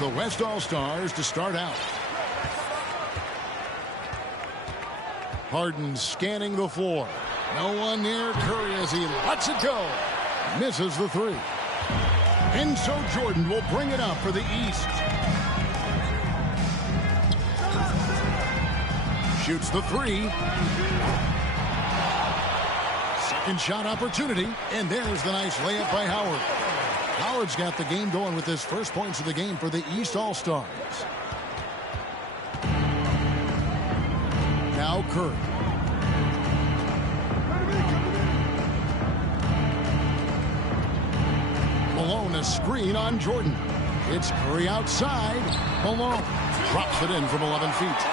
the West All-Stars to start out. Harden scanning the floor. No one near Curry as he lets it go. Misses the three. And so Jordan will bring it up for the East. Shoots the three. Second shot opportunity. And there's the nice layup by Howard. Howard's got the game going with his first points of the game for the East All-Stars. Now Curry. Malone a screen on Jordan. It's Curry outside. Malone drops it in from 11 feet.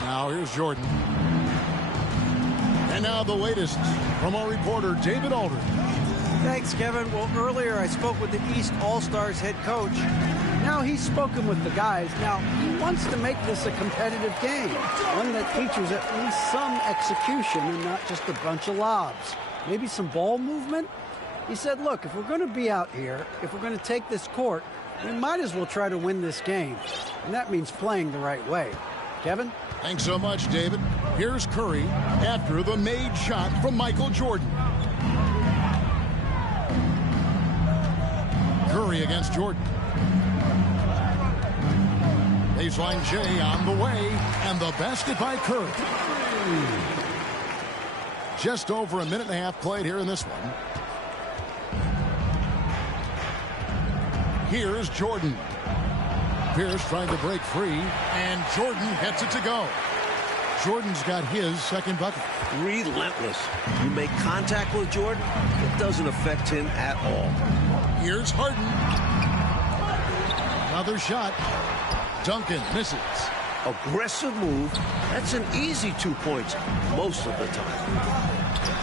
Now here's Jordan. And now the latest from our reporter, David Aldridge. Thanks, Kevin. Well, earlier I spoke with the East All-Stars head coach. Now he's spoken with the guys. Now he wants to make this a competitive game, one that features at least some execution and not just a bunch of lobs. Maybe some ball movement. He said, look, if we're going to be out here, if we're going to take this court, we might as well try to win this game. And that means playing the right way. Kevin? Thanks so much, David. Here's Curry after the made shot from Michael Jordan. Curry against Jordan. Baseline J on the way, and the basket by Curry. Just over a minute and a half played here in this one. Here's Jordan. Pierce trying to break free, and Jordan gets it to go. Jordan's got his second bucket. Relentless. You make contact with Jordan, it doesn't affect him at all. Here's Harden. Another shot. Duncan misses. Aggressive move. That's an easy 2 points most of the time.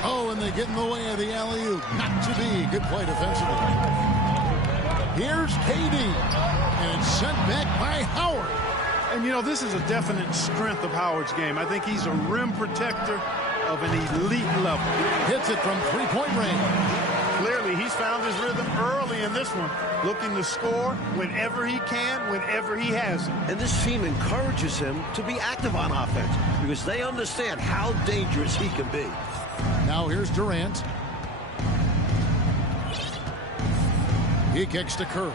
Oh, and they get in the way of the alley-oop. Not to be. Good play defensively. Here's KD. And it's sent back by Howard. And, you know, this is a definite strength of Howard's game. I think he's a rim protector of an elite level. Hits it from three-point range. Clearly, he's found his rhythm early in this one, looking to score whenever he can, whenever he has it. And this team encourages him to be active on offense because they understand how dangerous he can be. Now here's Durant. He kicks to Curry.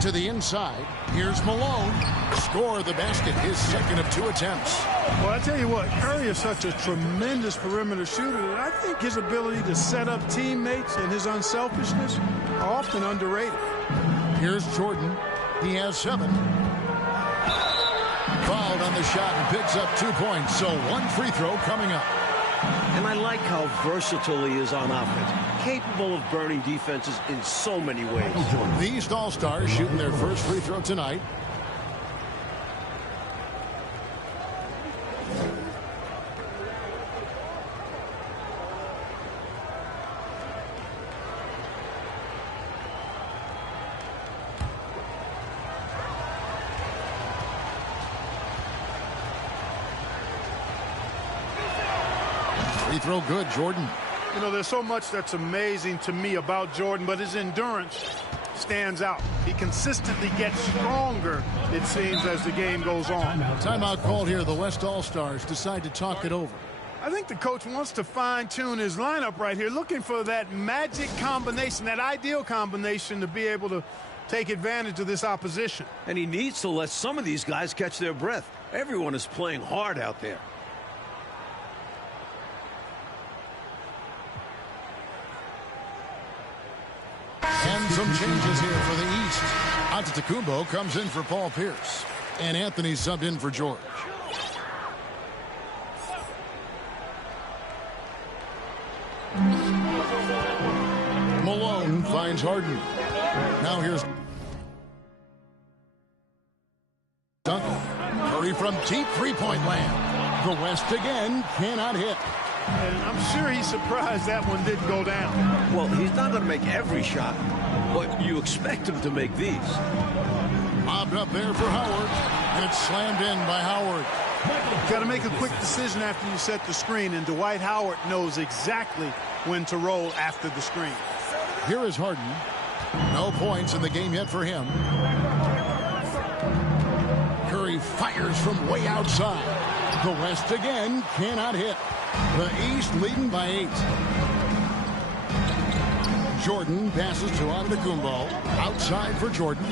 To the inside. Here's Malone. Score the basket, his second of 2 attempts. Well, I tell you what, Curry is such a tremendous perimeter shooter that I think his ability to set up teammates and his unselfishness are often underrated. Here's Jordan. He has 7. Fouled on the shot and picks up 2 points, so 1 free throw coming up. And I like how versatile he is on offense, capable of burning defenses in so many ways. The East All-Stars shooting their first free throw tonight. Free throw good, Jordan. You know, there's so much that's amazing to me about Jordan, but his endurance stands out. He consistently gets stronger, it seems, as the game goes on. Timeout called here. The West All-Stars decide to talk it over. I think the coach wants to fine-tune his lineup right here, looking for that magic combination, that ideal combination to be able to take advantage of this opposition. And he needs to let some of these guys catch their breath. Everyone is playing hard out there. And some changes here for the East. Antetokounmpo comes in for Paul Pierce. And Anthony subbed in for George. Malone finds Harden. Now here's Duncan. Curry from deep three-point land. The West again cannot hit. And I'm sure he's surprised that one didn't go down. Well, he's not going to make every shot, but you expect him to make these. Lobbed up there for Howard, and it's slammed in by Howard. Got to make a quick decision after you set the screen, and Dwight Howard knows exactly when to roll after the screen. Here is Harden. No points in the game yet for him. Curry fires from way outside. The West again cannot hit. The East leading by 8. Jordan passes to Antetokounmpo. Outside for Jordan.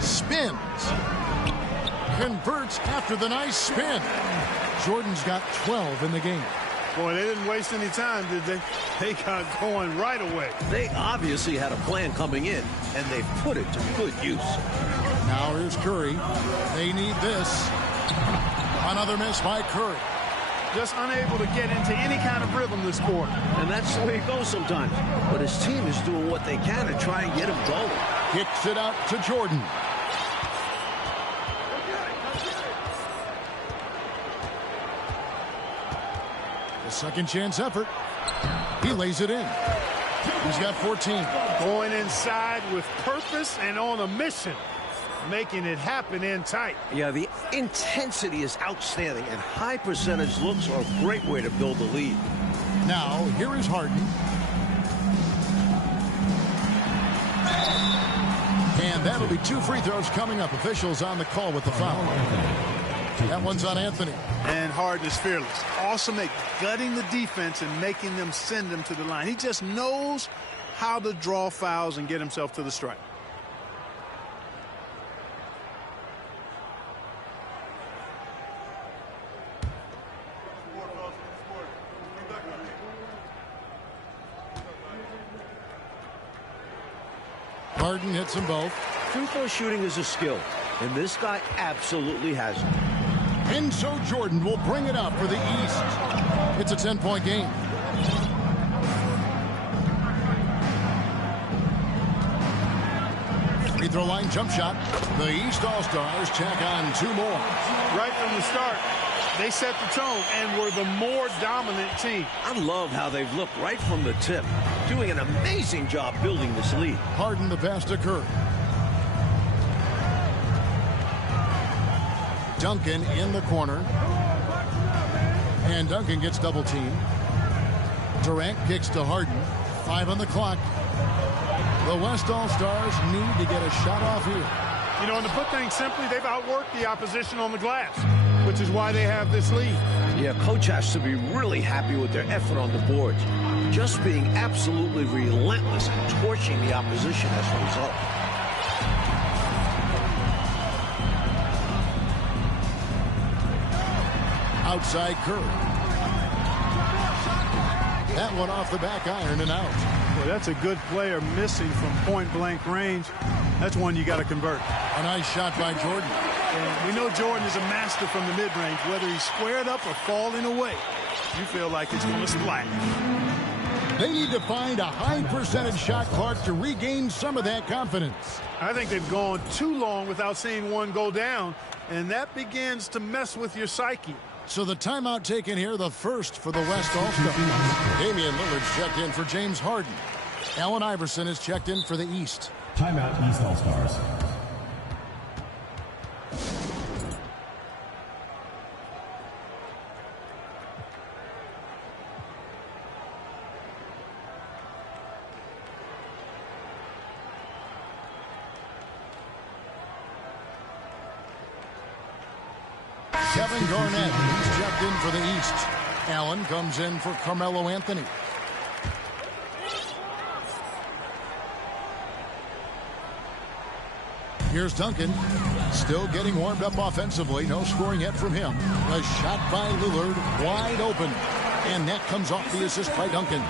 Spins. Converts after the nice spin. Jordan's got 12 in the game. Boy, they didn't waste any time, did they? They got going right away. They obviously had a plan coming in, and they've put it to good use. Now here's Curry. They need this. Another miss by Curry. Just unable to get into any kind of rhythm this quarter. And that's the way it goes sometimes. But his team is doing what they can to try and get him going. Kicks it out to Jordan. A second chance effort. He lays it in. He's got 14. Going inside with purpose and on a mission. Making it happen in tight. Yeah, the intensity is outstanding, and high percentage looks are a great way to build a lead. Now, here is Harden. And that'll be 2 free throws coming up. Officials on the call with the foul. That one's on Anthony. And Harden is fearless. Awesome at gutting the defense and making them send him to the line. He just knows how to draw fouls and get himself to the stripe. Harden hits them both. Free throw shooting is a skill, and this guy absolutely has it. And so Jordan will bring it up for the East. It's a 10-point game. Free throw line jump shot. The East All-Stars check on 2 more. Right from the start, they set the tone and were the more dominant team. I love how they've looked right from the tip, doing an amazing job building this lead. Harden the pass to Curry. Duncan in the corner. And Duncan gets double teamed. Durant kicks to Harden. 5 on the clock. The West All-Stars need to get a shot off here. You know, and to put things simply, they've outworked the opposition on the glass, which is why they have this lead. Yeah, coach has to be really happy with their effort on the boards. Just being absolutely relentless and torching the opposition as a result. Outside Curry. That one off the back iron and out. Boy, that's a good player missing from point-blank range. That's one you got to convert. A nice shot by Jordan. And we know Jordan is a master from the mid-range. Whether he's squared up or falling away, you feel like it's going to splash. They need to find a high percentage shot, Clark, to regain some of that confidence. I think they've gone too long without seeing one go down, and that begins to mess with your psyche. So the timeout taken here, the first for the West All-Stars. Damian Lillard's checked in for James Harden. Allen Iverson is checked in for the East. Timeout, East All-Stars. Kevin Garnett, he's checked in for the East. Allen comes in for Carmelo Anthony. Here's Duncan, still getting warmed up offensively. No scoring yet from him. A shot by Lillard, wide open. And that comes off the assist by Duncan.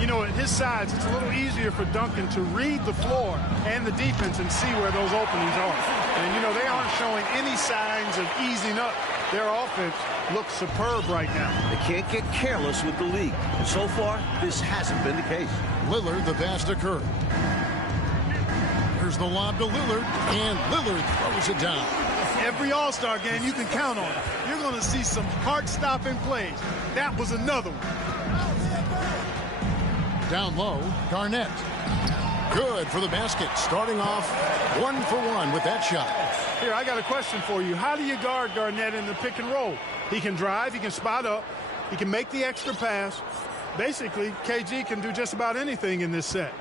You know, at his size, it's a little easier for Duncan to read the floor and the defense and see where those openings are. And, you know, they aren't showing any signs of easing up. Their offense looks superb right now. They can't get careless with the league. And so far, this hasn't been the case. Lillard, the pass to Curry. Here's the lob to Lillard, and Lillard throws it down. Every All-Star game, you can count on it. You're going to see some heart-stopping plays. That was another one. Down low, Garnett. Good for the basket. Starting off 1 for 1 with that shot. Here, I got a question for you. How do you guard Garnett in the pick and roll? He can drive, he can spot up, he can make the extra pass. Basically, KG can do just about anything in this set.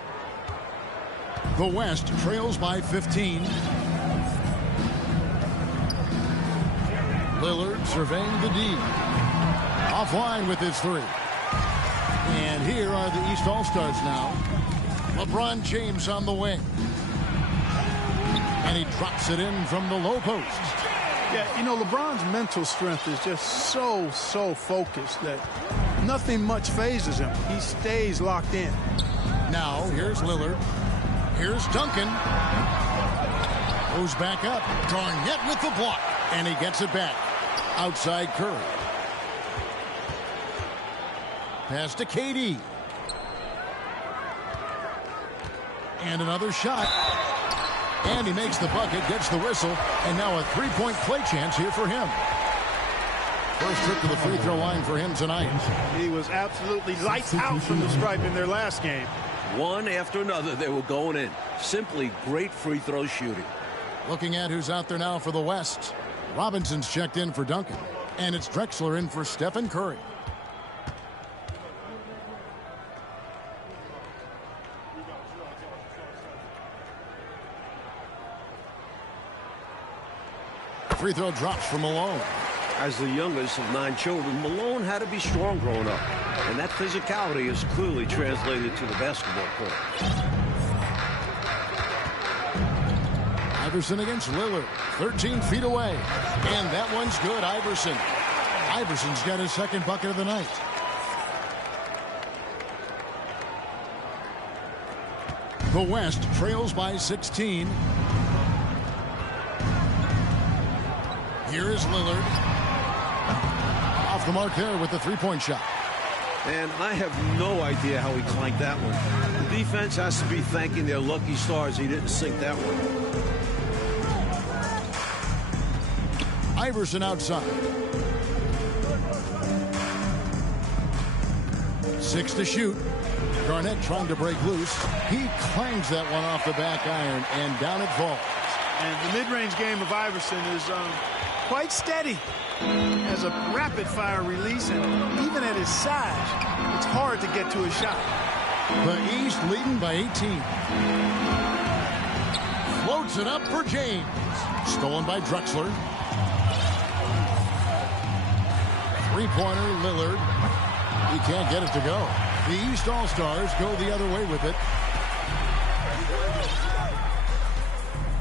The West trails by 15. Lillard surveying the D. Offline with his three. And here are the East All-Stars now. LeBron James on the wing. And he drops it in from the low post. Yeah, you know, LeBron's mental strength is just so focused that nothing much phases him. He stays locked in. Now, here's Lillard. Here's Duncan. Goes back up. Garnett with the block. And he gets it back. Outside Curry. Pass to KD. And another shot. And he makes the bucket, gets the whistle, and now a three-point play chance here for him. First trip to the free throw line for him tonight. He was absolutely lights out from the stripe in their last game. One after another, they were going in. Simply great free throw shooting. Looking at who's out there now for the West. Robinson's checked in for Duncan. And it's Drexler in for Stephen Curry. Free throw drops for Malone. As the youngest of 9 children, Malone had to be strong growing up. And that physicality is clearly translated to the basketball court. Iverson against Lillard. 13 feet away. And that one's good, Iverson. Iverson's got his second bucket of the night. The West trails by 16. Here is Lillard. Off the mark there with the three-point shot. And I have no idea how he clanked that one. The defense has to be thanking their lucky stars he didn't sink that one. Iverson outside. 6 to shoot. Garnett trying to break loose. He clangs that one off the back iron, and down it falls. And the mid-range game of Iverson is quite steady. Has a rapid-fire release, and even at his size, it's hard to get to his shot. The East leading by 18. Floats it up for James. Stolen by Drexler. Three-pointer, Lillard. He can't get it to go. The East All-Stars go the other way with it.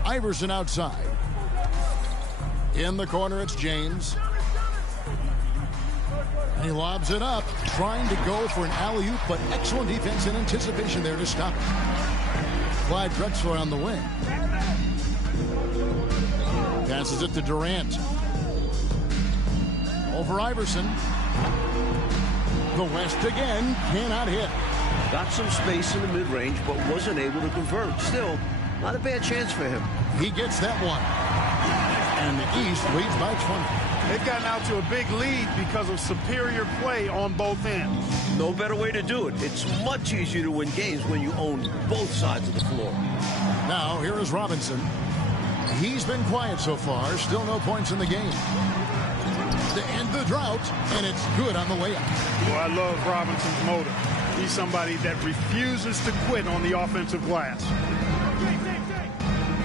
Iverson outside. In the corner, it's James. And he lobs it up, trying to go for an alley-oop, but excellent defense and anticipation there to stop it. Clyde Drexler on the wing. Passes it to Durant. Over Iverson. The West again cannot hit. Got some space in the mid-range, but wasn't able to convert. Still, not a bad chance for him. He gets that one. And the East leads by 20. They've gotten out to a big lead because of superior play on both ends. No better way to do it. It's much easier to win games when you own both sides of the floor. Now, here is Robinson. He's been quiet so far. Still no points in the game. To end the drought, and it's good on the way out. Well, I love Robinson's motor. He's somebody that refuses to quit on the offensive glass.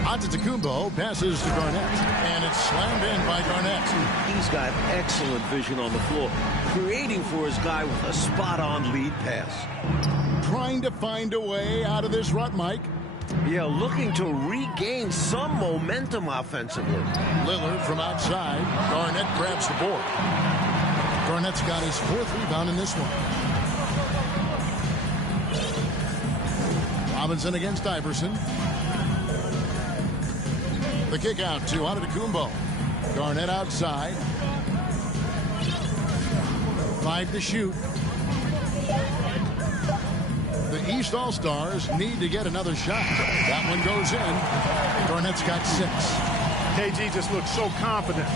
Antetokounmpo passes to Garnett, and it's slammed in by Garnett. He's got excellent vision on the floor, creating for his guy with a spot-on lead pass. Trying to find a way out of this rut, Mike. Yeah, looking to regain some momentum offensively. Lillard from outside. Garnett grabs the board. Garnett's got his 4th rebound in this one. Robinson against Iverson. The kick out to Antetokounmpo. Garnett outside. 5 to shoot. The East All-Stars need to get another shot. That one goes in. Garnett's got 6. KG just looked so confident.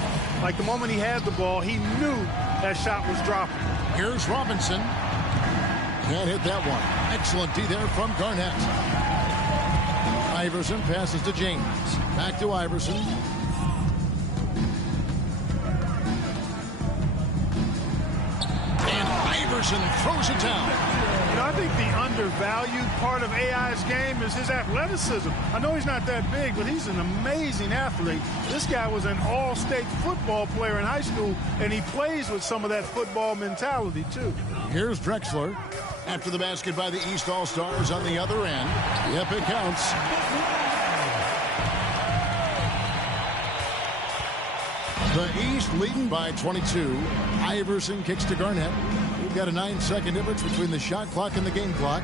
Like the moment he had the ball, he knew that shot was dropping. Here's Robinson. Can't hit that one. Excellent D there from Garnett. Iverson passes to James. Back to Iverson. And Iverson throws it down. You know, I think the undervalued part of AI's game is his athleticism. I know he's not that big, but he's an amazing athlete. This guy was an all-state football player in high school, and he plays with some of that football mentality, too. Here's Drexler. After the basket by the East All-Stars on the other end. Yep, it counts. The East leading by 22. Iverson kicks to Garnett. We've got a 9-second difference between the shot clock and the game clock.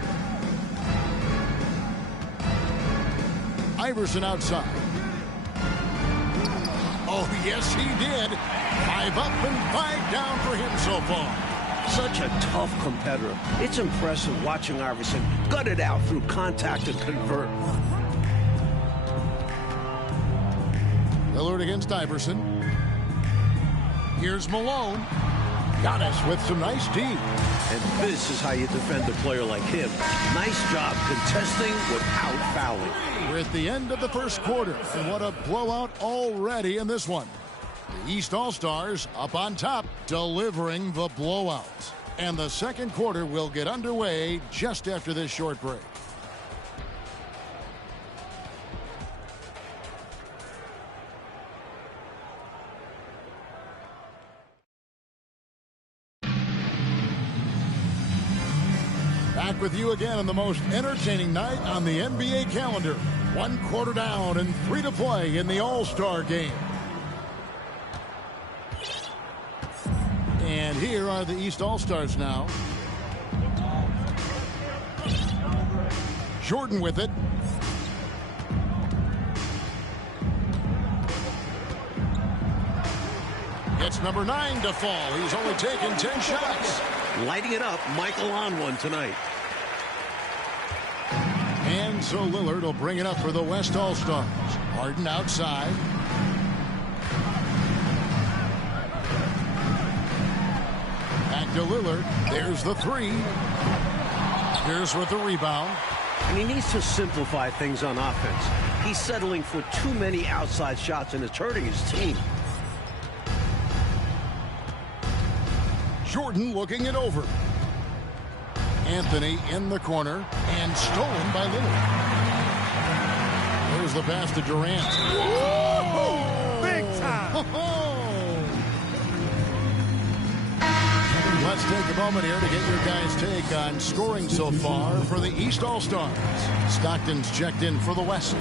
Iverson outside. Oh, yes, he did. 5 up and 5 down for him so far. Such a tough competitor. It's impressive watching Iverson gut it out through contact and convert. Lillard against Iverson. Here's Malone. Giannis with some nice D. And this is how you defend a player like him. Nice job contesting without fouling. We're at the end of the first quarter, and what a blowout already in this one. The East All-Stars up on top, delivering the blowout. And the second quarter will get underway just after this short break. Back with you again on the most entertaining night on the NBA calendar. 1 quarter down and 3 to play in the All-Star game. And here are the East All-Stars now. Jordan with it. Gets number 9 to fall. He's only taken 10 shots. Lighting it up, Michael on one tonight. And so Lillard will bring it up for the West All-Stars. Harden outside. Back to Lillard. There's the 3. Here's with the rebound. And he needs to simplify things on offense. He's settling for too many outside shots, and it's hurting his team. Jordan looking it over. Anthony in the corner and stolen by Lillard. There's the pass to Durant. Whoa! Big time! Let's take a moment here to get your guys' take on scoring so far for the East All-Stars. Stockton's checked in for the West.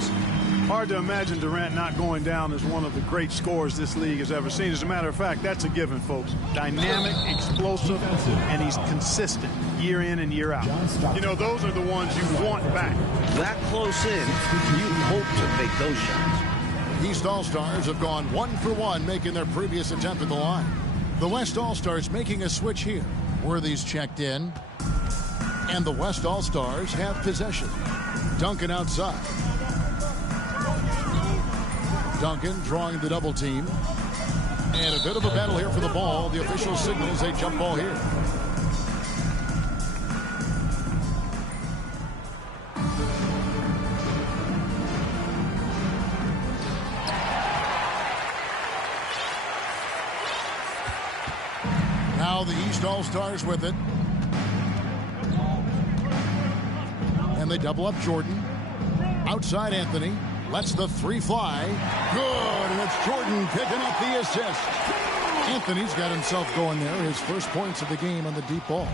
Hard to imagine Durant not going down as one of the great scorers this league has ever seen. As a matter of fact, that's a given, folks. Dynamic, explosive, and he's consistent year in and year out. You know, those are the ones you want back. That close in, you hope to make those shots. East All-Stars have gone 1 for 1, making their previous attempt at the line. The West All-Stars making a switch here. Worthy's checked in. And the West All-Stars have possession. Duncan outside. Duncan drawing the double team. And a bit of a battle here for the ball. The official signals a jump ball here. Now the East All-Stars with it. And they double up Jordan. Outside Anthony. Lets the 3 fly. Good, and it's Jordan picking up the assist. Anthony's got himself going there. His first points of the game on the deep ball.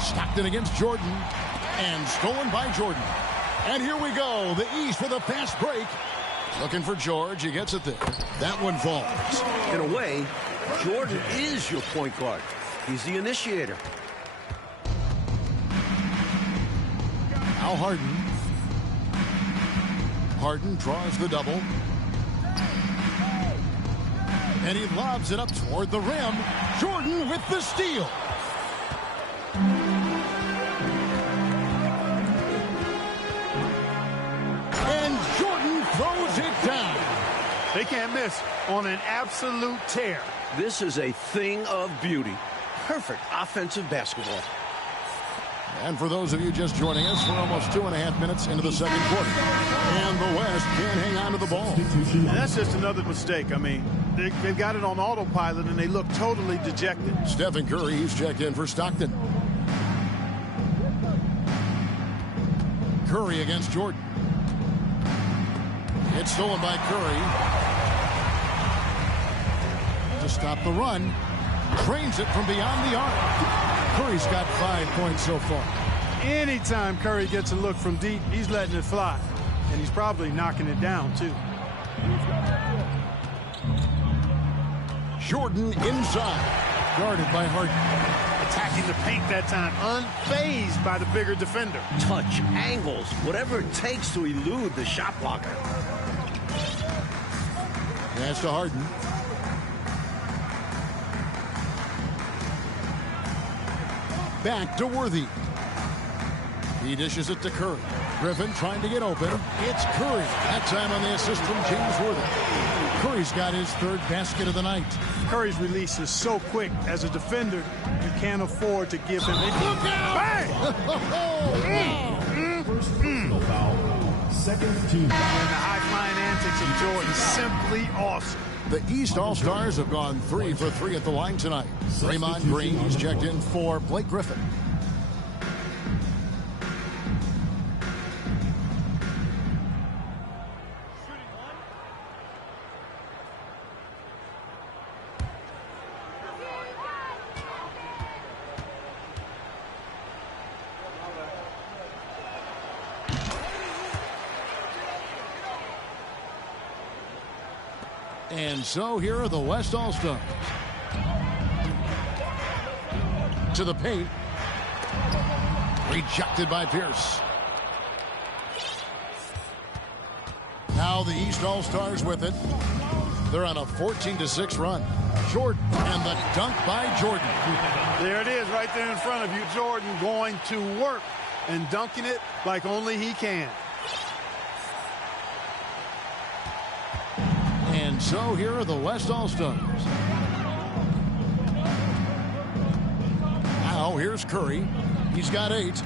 Stockton against Jordan. And stolen by Jordan. And here we go. The East with a fast break. Looking for George. He gets it there. That one falls. In a way, Jordan is your point guard. He's the initiator. Now Harden. Harden draws the double. And he lobs it up toward the rim. Jordan with the steal. And Jordan throws it down. They can't miss on an absolute tear. This is a thing of beauty. Perfect offensive basketball. And for those of you just joining us, we're almost 2.5 minutes into the second quarter. And the West can't hang on to the ball. And that's just another mistake. I mean, they've got it on autopilot, and they look totally dejected. Stephen Curry, he's checked in for Stockton. Curry against Jordan. It's stolen by Curry. To stop the run. Trains it from beyond the arc. Curry's got 5 points so far. Anytime Curry gets a look from deep, he's letting it fly. And he's probably knocking it down, too. Jordan inside. Guarded by Harden. Attacking the paint that time, unfazed by the bigger defender. Touch, angles, whatever it takes to elude the shot blocker. Pass to Harden. Back to Worthy. He dishes it to Curry. Griffin trying to get open. It's Curry. That time on the assist from James Worthy. Curry's got his third basket of the night. Curry's release is so quick. As a defender, you can't afford to give him any. Look out! Bang! Personal foul. Second team And foul. the high-flying antics of Jordan, simply awesome. The East All-Stars have gone 3 for 3 at the line tonight. Draymond Green, he's checked in for Blake Griffin. And so here are the West All-Stars. To the paint. Rejected by Pierce. Now the East All-Stars with it. They're on a 14-6 run. Jordan, and the dunk by Jordan. There it is right there in front of you. Jordan going to work and dunking it like only he can. And so here are the West All-Stars. Now here's Curry. He's got 8.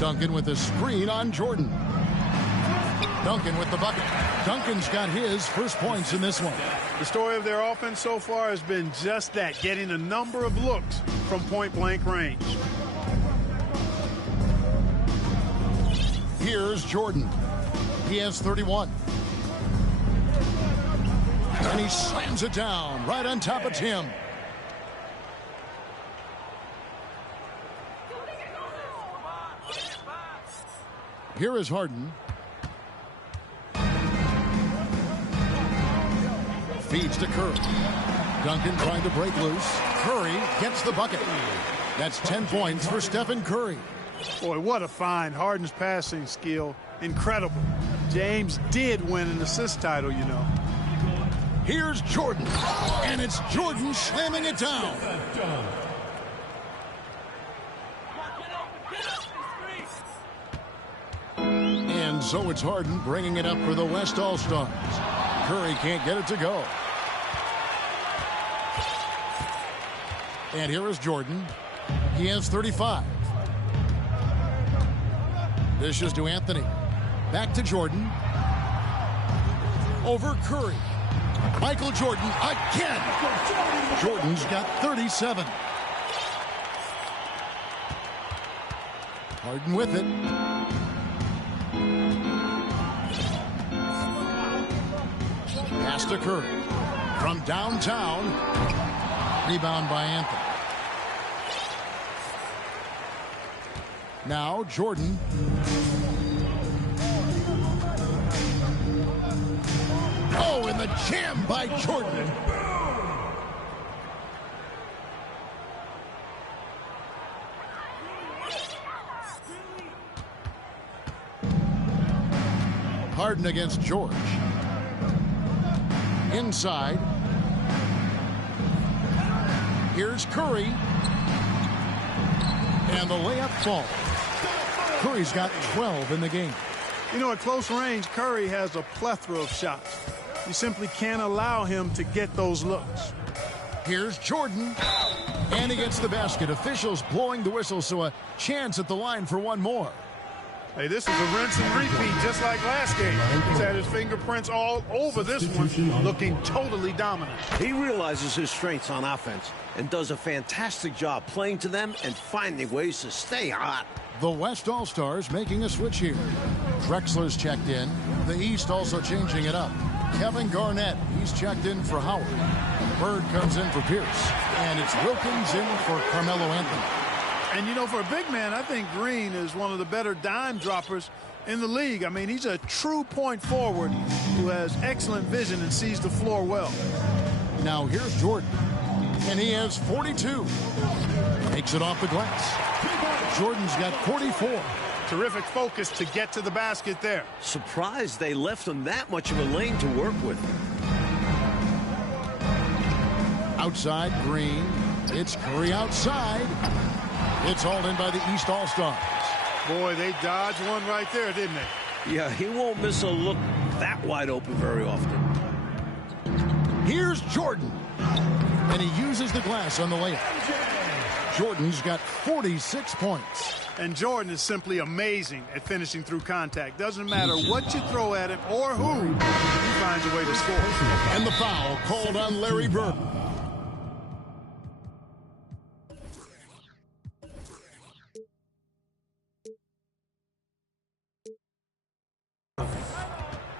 Duncan with a screen on Jordan. Duncan with the bucket. Duncan's got his first points in this one. The story of their offense so far has been just that, getting a number of looks from point-blank range. Here's Jordan. He has 31. And he slams it down right on top of Tim. Here is Harden. Feeds to Curry. Duncan trying to break loose. Curry gets the bucket. That's 10 points for Stephen Curry. Boy, what a find. Harden's passing skill, incredible. James did win an assist title, you know. Here's Jordan. And it's Jordan slamming it down. And so it's Harden bringing it up for the West All-Stars. Curry can't get it to go. And here is Jordan. He has 35. Dishes to Anthony. Back to Jordan. Over Curry. Michael Jordan again. Jordan's got 37. Harden with it. Pass to Curry. From downtown. Rebound by Anthony. Now Jordan. Oh, and the jam by Jordan. Harden against George. Inside. Here's Curry. And the layup falls. Curry's got 12 in the game. You know, at close range, Curry has a plethora of shots. You simply can't allow him to get those looks. Here's Jordan. And he gets the basket. Officials blowing the whistle, so a chance at the line for one more. Hey, this is a rinse and repeat, just like last game. He's had his fingerprints all over this one, looking totally dominant. He realizes his strengths on offense and does a fantastic job playing to them and finding ways to stay hot. The West All-Stars making a switch here. Drexler's checked in. The East also changing it up. Kevin Garnett, he's checked in for Howard. Bird comes in for Pierce. And it's Wilkins in for Carmelo Anthony. And, you know, for a big man, I think Green is one of the better dime droppers in the league. I mean, he's a true point forward who has excellent vision and sees the floor well. Now here's Jordan. And he has 42. Takes it off the glass. Jordan's got 44. Terrific focus to get to the basket there. Surprised they left him that much of a lane to work with. Outside, Green. It's Curry outside. It's hauled in by the East All-Stars. Boy, they dodged one right there, didn't they? Yeah, he won't miss a look that wide open very often. Here's Jordan. And he uses the glass on the layup. Jordan's got 46 points. And Jordan is simply amazing at finishing through contact. Doesn't matter what you throw at him or who, he finds a way to score. And the foul called on Larry Bird.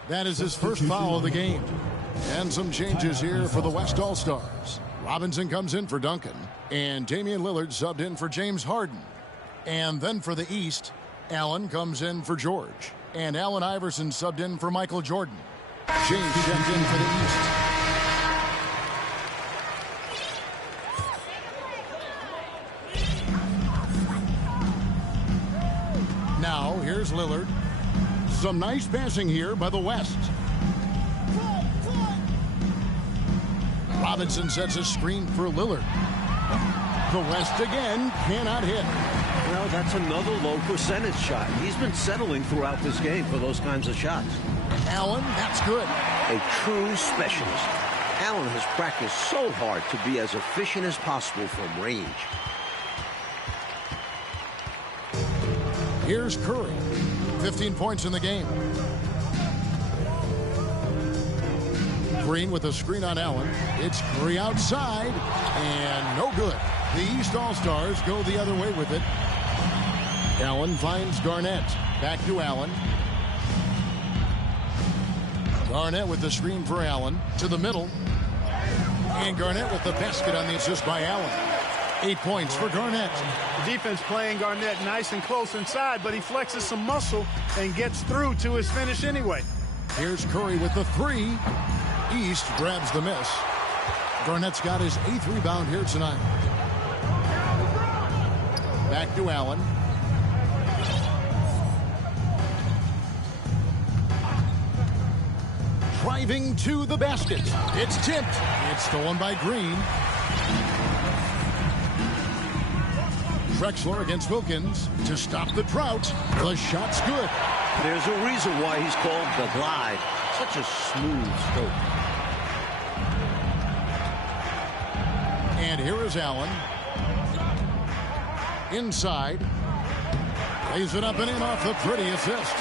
That is his first foul of the game. And some changes here for the West All-Stars. Robinson comes in for Duncan. And Damian Lillard subbed in for James Harden. And then for the East, Allen comes in for George. And Allen Iverson subbed in for Michael Jordan. James checked in for the East. Now, here's Lillard. Some nice passing here by the West. Robinson sets a screen for Lillard. The West again cannot hit. Well, that's another low percentage shot. He's been settling throughout this game for those kinds of shots. Allen, that's good. A true specialist. Allen has practiced so hard to be as efficient as possible from range. Here's Curry. 15 points in the game. Green with a screen on Allen. It's Curry outside, and no good. The East All-Stars go the other way with it. Allen finds Garnett. Back to Allen. Garnett with the screen for Allen. To the middle. And Garnett with the basket on the assist by Allen. 8 points for Garnett. The defense playing Garnett nice and close inside, but he flexes some muscle and gets through to his finish anyway. Here's Curry with the three. East grabs the miss. Garnett's got his 8th rebound here tonight. Back to Allen. Driving to the basket. It's tipped. It's stolen by Green. Drexler against Wilkins to stop the drought. The shot's good. There's a reason why he's called the Glide. Such a smooth stroke. And here is Allen. Inside. Lays it up and in off the pretty assist.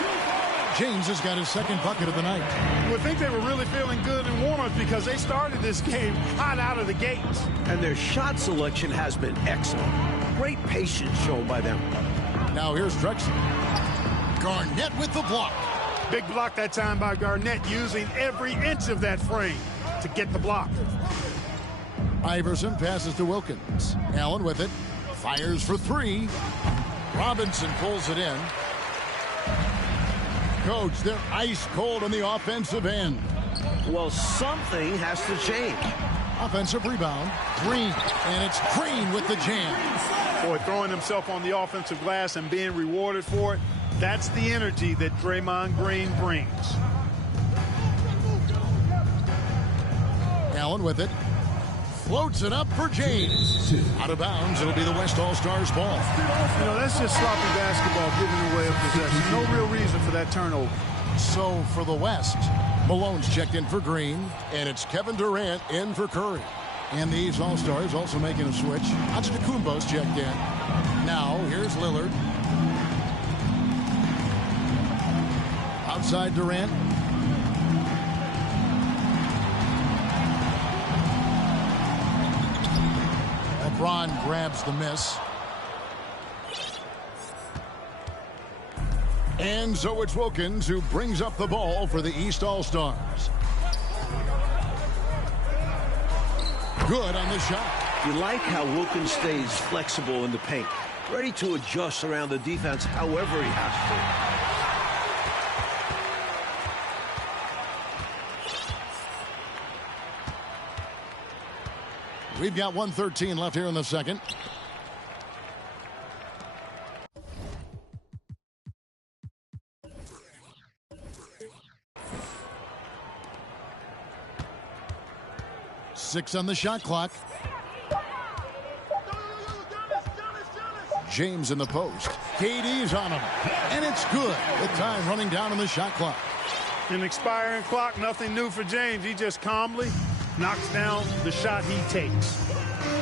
James has got his second bucket of the night. You would think they were really feeling good in warm-ups because they started this game hot out of the gates. And their shot selection has been excellent. Great patience shown by them. Now here's Drexler. Garnett with the block. Big block that time by Garnett, using every inch of that frame to get the block. Iverson passes to Wilkins. Allen with it. Fires for three. Robinson pulls it in. Coach, they're ice cold on the offensive end. Well, something has to change. Offensive rebound. Green. And it's Green with the jam. Boy, throwing himself on the offensive glass and being rewarded for it, that's the energy that Draymond Green brings. Allen with it. Floats it up for James. Out of bounds. It'll be the West All-Stars ball. You know, that's just sloppy basketball, giving away a possession. No real reason for that turnover. So for the West, Malone's checked in for Green, and it's Kevin Durant in for Curry. And these All-Stars also making a switch. Antetokounmpo's checked in. Now, here's Lillard. Outside Durant. LeBron grabs the miss. And so it's Wilkins who brings up the ball for the East All-Stars. Good on the shot. You like how Wilkins stays flexible in the paint, ready to adjust around the defense however he has to. We've got 1:13 left here in the second. Six on the shot clock. James in the post. KD's on him. And it's good. The time running down on the shot clock. An expiring clock, nothing new for James. He just calmly knocks down the shot he takes.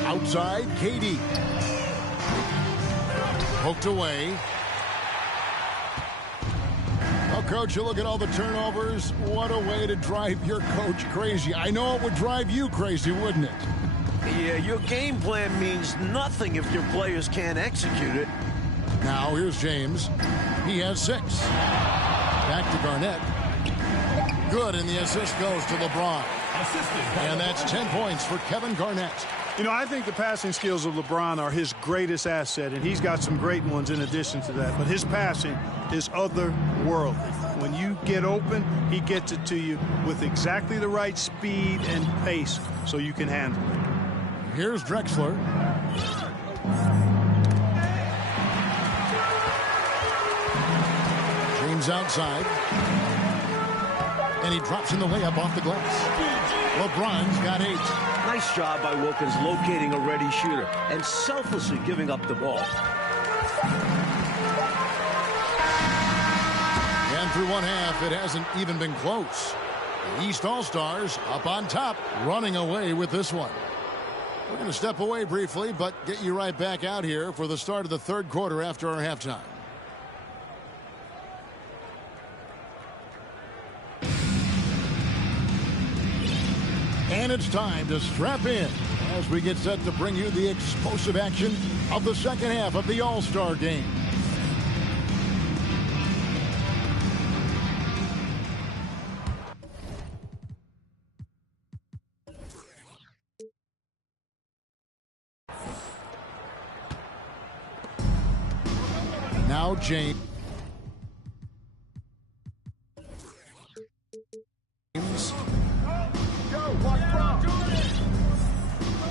Outside, KD. Poked away. Well, Coach, you look at all the turnovers. What a way to drive your coach crazy. I know it would drive you crazy, wouldn't it? Yeah, your game plan means nothing if your players can't execute it. Now, here's James. He has 6. Back to Garnett. Good, and the assist goes to LeBron. And that's 10 points for Kevin Garnett. You know, I think the passing skills of LeBron are his greatest asset, and he's got some great ones in addition to that. But his passing is otherworldly. When you get open, he gets it to you with exactly the right speed and pace so you can handle it. Here's Drexler. James outside. And he drops in the layup off the glass. LeBron's got 8. Nice job by Wilkins locating a ready shooter and selflessly giving up the ball. And through one half, it hasn't even been close. The East All-Stars up on top, running away with this one. We're going to step away briefly, but get you right back out here for the start of the third quarter after our halftime. And it's time to strap in as we get set to bring you the explosive action of the second half of the All-Star game. Now James.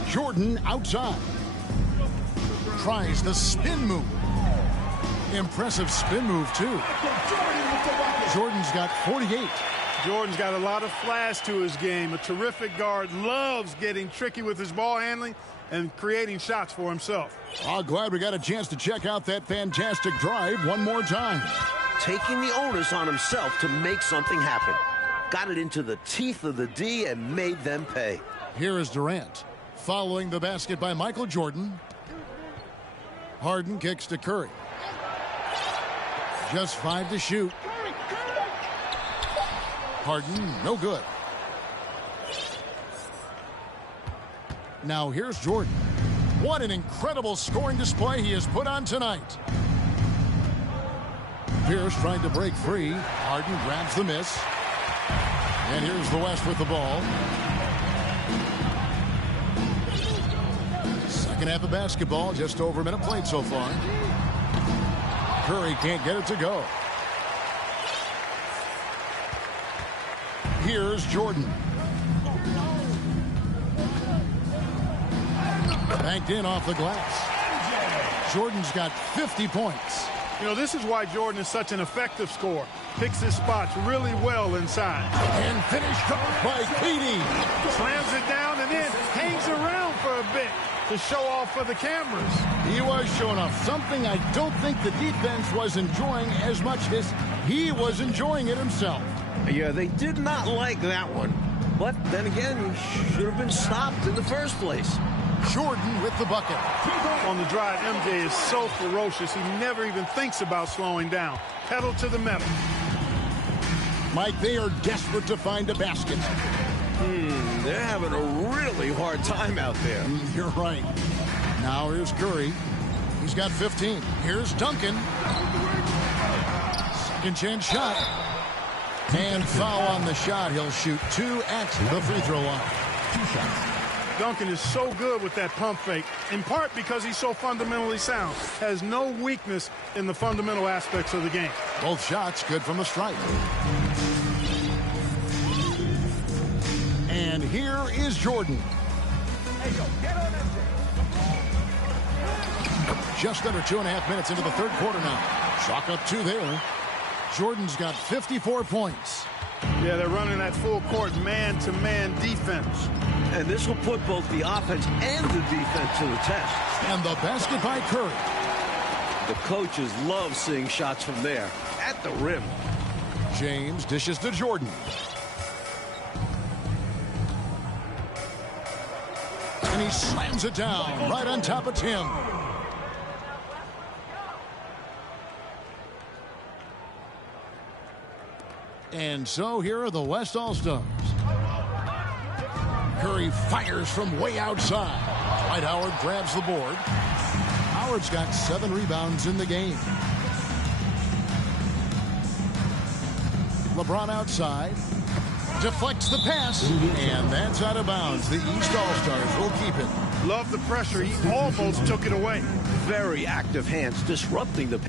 Jordan outside. Tries the spin move. Impressive spin move, too. Jordan's got 48. Jordan's got a lot of flash to his game. A terrific guard, loves getting tricky with his ball handling and creating shots for himself. Oh, glad we got a chance to check out that fantastic drive one more time. Taking the onus on himself to make something happen. Got it into the teeth of the D and made them pay. Here is Durant. Following the basket by Michael Jordan. Harden kicks to Curry. Just 5 to shoot. Harden, no good. Now here's Jordan. What an incredible scoring display he has put on tonight. Pierce trying to break free. Harden grabs the miss. And here's the West with the ball. Second half of basketball, just over a minute played so far. Curry can't get it to go. Here's Jordan. Banked in off the glass. Jordan's got 50 points. You know, this is why Jordan is such an effective scorer. Picks his spots really well inside. And finished off by KD. Slams it down and then hangs around for a bit to show off for the cameras. He was showing off something I don't think the defense was enjoying as much as he was enjoying it himself. Yeah, they did not like that one. But then again, he should have been stopped in the first place. Jordan with the bucket. On the drive, MJ is so ferocious, he never even thinks about slowing down. Pedal to the metal. Mike, they are desperate to find a basket. They're having a really hard time out there. You're right. Now here's Curry. He's got 15. Here's Duncan. Second chance shot. And foul on the shot. He'll shoot 2 at the free throw line. 2 shots. Duncan is so good with that pump fake, in part because he's so fundamentally sound. Has no weakness in the fundamental aspects of the game. Both shots good from the stripe. And here is Jordan. Just under 2.5 minutes into the third quarter now. Chalk up 2 there. Jordan's got 54 points. Yeah, they're running that full court man-to-man defense. And this will put both the offense and the defense to the test. And the basket by Curry. The coaches love seeing shots from there at the rim. James dishes to Jordan. And he slams it down right on top of Tim. And so here are the West All-Stars. Curry fires from way outside. Dwight Howard grabs the board. Howard's got 7 rebounds in the game. LeBron outside. Deflects the pass. And that's out of bounds. The East All-Stars will keep it. Love the pressure. He almost took it away. Very active hands disrupting the...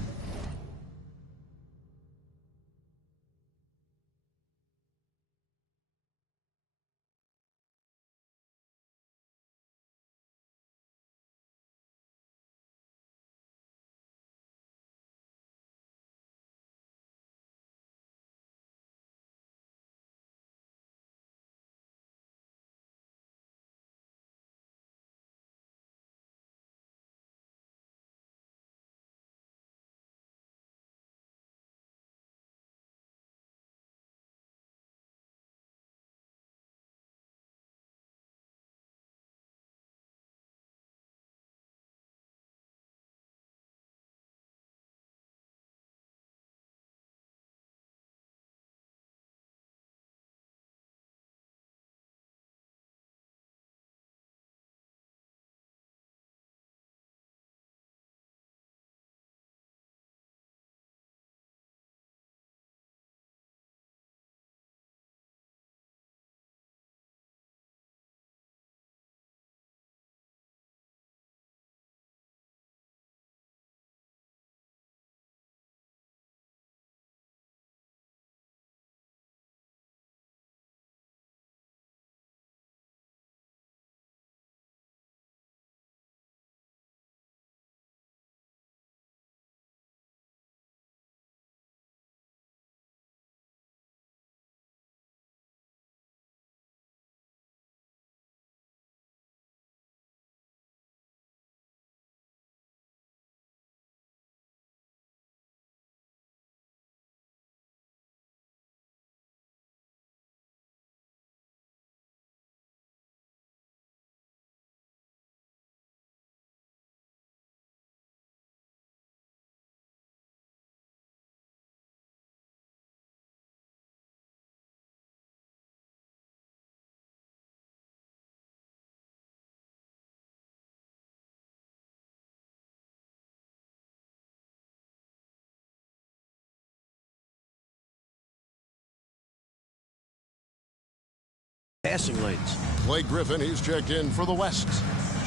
passing lanes. Blake Griffin, he's checked in for the West.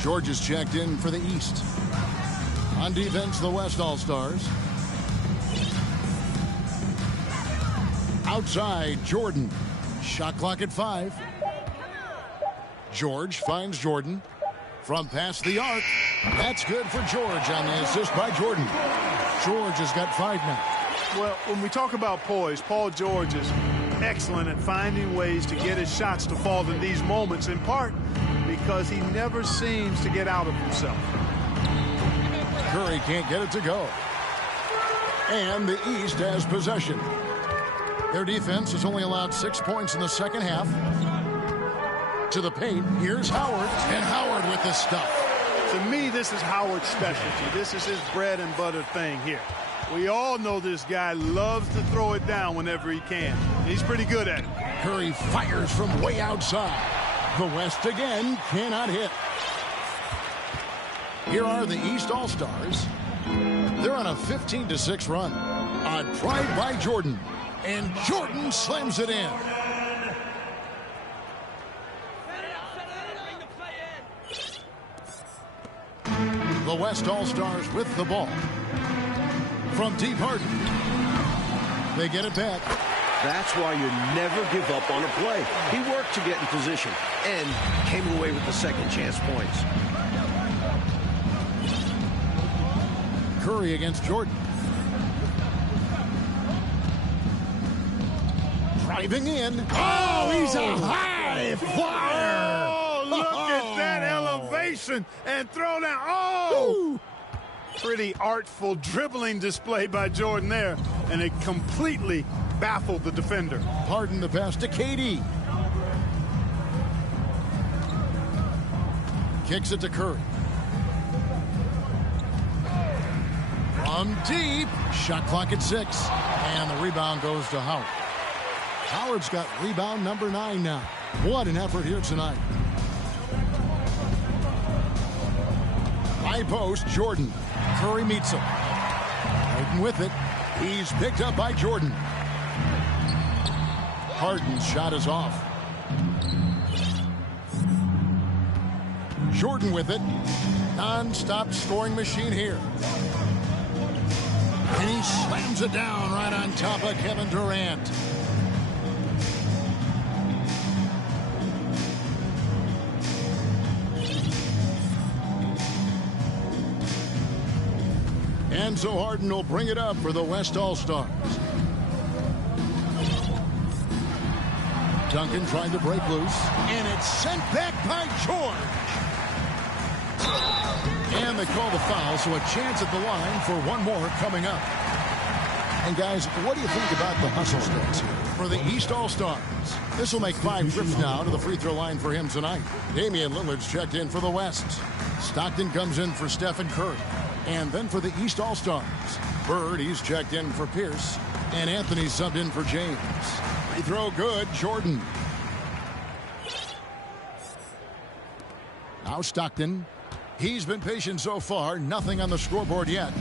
George is checked in for the East. On defense, the West All-Stars. Outside, Jordan. Shot clock at 5. George finds Jordan. From past the arc. That's good for George on the assist by Jordan. George has got 5 now. Well, when we talk about poise, Paul George is excellent at finding ways to get his shots to fall in these moments, in part because he never seems to get out of himself. Curry can't get it to go. And the East has possession. Their defense has only allowed 6 points in the second half. To the paint, here's Howard, and Howard with the stuff. To me, this is Howard's specialty. This is his bread and butter thing here. We all know this guy loves to throw it down whenever he can. He's pretty good at it. Curry fires from way outside. The West again cannot hit. Here are the East All-Stars. They're on a 15-6 run. A drive by Jordan. And Jordan slams it in. The West All-Stars with the ball. From deep, Harden. They get it back. That's why you never give up on a play. He worked to get in position and came away with the second chance points. Curry against Jordan. Driving in. Oh, he's a high flyer. Oh, look at that elevation and throw down. Oh! Pretty artful dribbling display by Jordan there, and it completely baffled the defender. Harden the pass to KD. Kicks it to Curry. From deep. Shot clock at 6. And the rebound goes to Howard. Howard's got rebound number 9 now. What an effort here tonight. High post, Jordan. Curry meets him. Harden with it. He's picked up by Jordan. Harden's shot is off. Jordan with it. Non-stop scoring machine here. And he slams it down right on top of Kevin Durant. And so Harden will bring it up for the West All-Stars. Duncan trying to break loose. And it's sent back by George. And they call the foul, so a chance at the line for one more coming up. And guys, what do you think about the hustle stats here for the East All-Stars? This will make 5 trips now to the free throw line for him tonight. Damian Lillard's checked in for the West. Stockton comes in for Stephen Curry. And then for the East All-Stars, Bird, he's checked in for Pierce. And Anthony subbed in for James. Free throw good, Jordan. Now Stockton. He's been patient so far. Nothing on the scoreboard yet.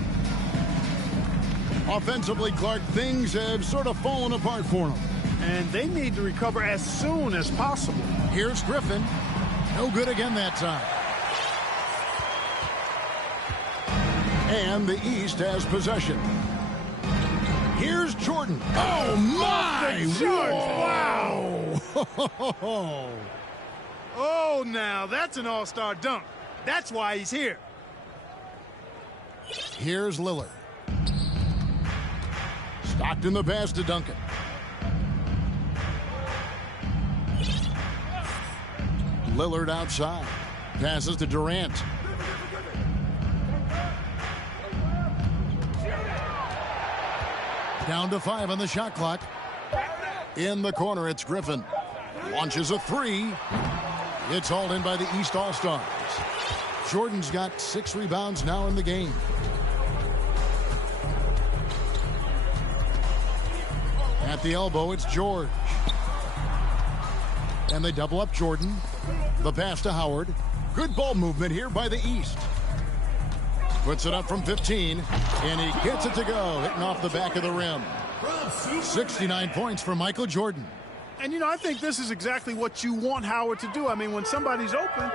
Offensively, Clark, things have sort of fallen apart for him. And they need to recover as soon as possible. Here's Griffin. No good again that time. And the East has possession. Here's Jordan. Oh, my! Wow! Oh, now, that's an all-star dunk. That's why he's here. Here's Lillard. Stockton the pass to Duncan. Lillard outside. Passes to Durant. Down to 5 on the shot clock. In the corner, it's Griffin. Launches a 3. It's hauled in by the East All-Stars. Jordan's got 6 rebounds now in the game. At the elbow, it's George. And they double up Jordan. The pass to Howard. Good ball movement here by the East. Puts it up from 15, and he gets it to go, hitting off the back of the rim. 69 points for Michael Jordan. And, you know, I think this is exactly what you want Howard to do. I mean, when somebody's open,